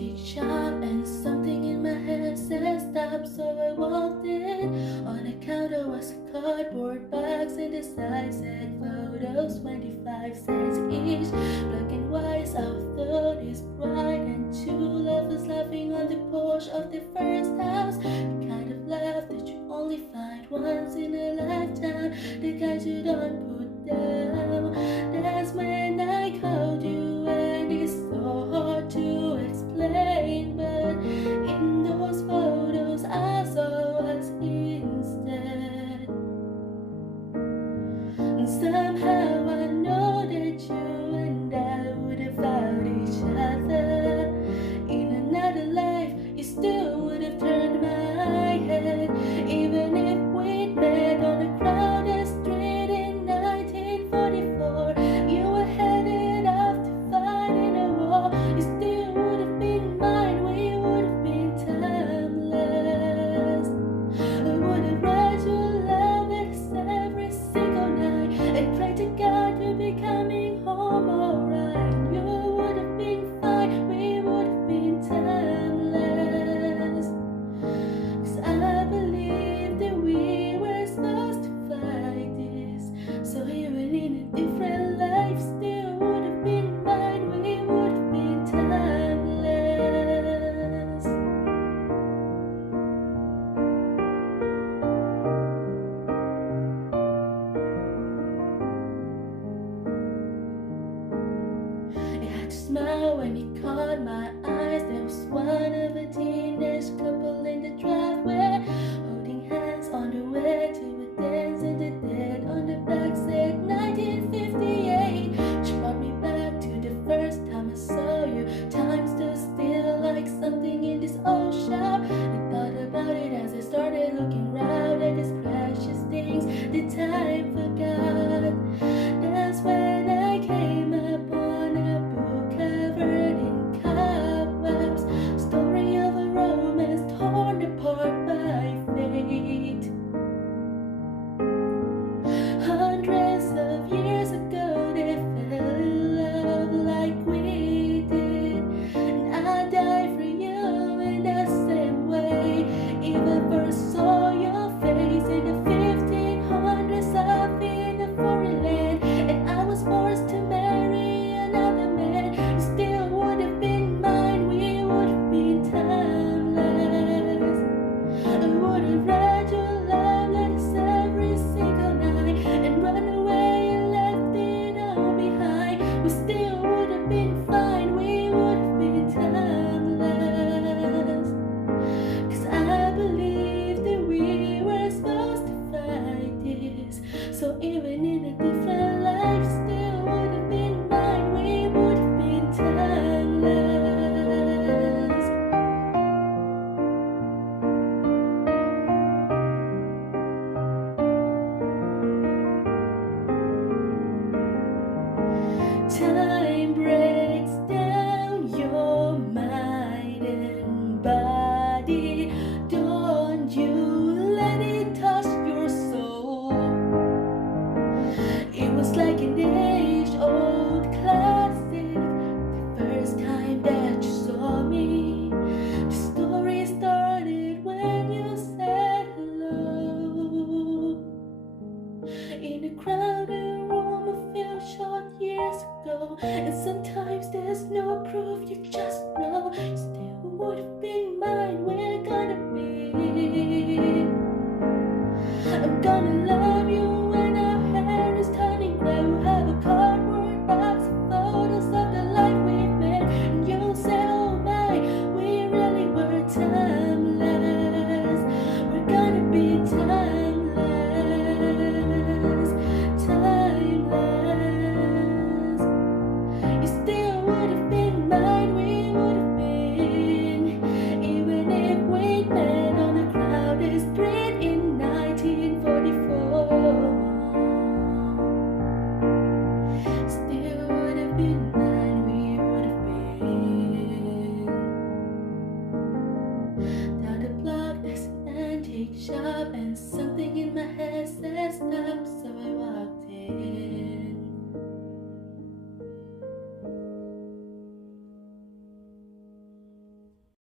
antique shop, and something in my head said stop, so I walked in. On the counter was a cardboard box, and the side said photos, 25 cents each. Black and white, although it's bright, and two lovers laughing on the porch of their first house. The kind of laugh that you only find once in a lifetime, the kind you don't put down. That's when I called you, and it's so hard to explain, but in those photos I saw us instead. And somehow I know that you and I would have found each other. In another life, you still would have turned my head, even if we'd met on a crowded street in 1944. You were headed off to fight in a war. You still would have been mine. We would have been timeless. I would have read your love letters every single night and pray to God you'd be coming home alright. You would have been fine. We would have been timeless. 'Cause I believe that we were supposed to fight this. So even in a different life, still would have been mine. We would have been timeless. You had to smile when you caught my eyes. There was one of a teenage couple in the driveway, holding hands on the way to a dance, and the date on the back said 1958. Which brought me back to the first time I saw you. Time stood still like something in this old shop. I thought about it as I started looking round at these precious things the time forgot. That's when I came upon a book covered in cobwebs, story of a romance torn apart by fate. Hundreds of years ago they fell in love like we did, and I died for you in the same way. Even first saw your face in the 1500s up in a foreign land, and I was forced to marry another man. You still would have been mine. We would have been timeless. I would have read your love letters every single night and run away and left it all behind. We still would have been fine. We would have been timeless. 'Cause I believe that we were supposed to fight this. So even in a different life, still would have been mine. We would have been timeless. Time breaks down your mind and body. Don't you let it touch your soul. It was like an age-old classic. The first time that you saw me, the story started when you said hello. In a crowded room a few short years ago, and sometimes there's no proof, you just know. You still would have been mine. We're gonna be. I'm gonna love you when our hair is turning gray. We'll have a cardboard box of photos of the life we've made, and you'll say, oh my, we really were timeless. We're gonna be timeless, timeless. You still would have been mine. We would have been, even if we'd met on a crowded street in 1944. Still would have been mine. We would have been. Down the block there's an antique shop, and some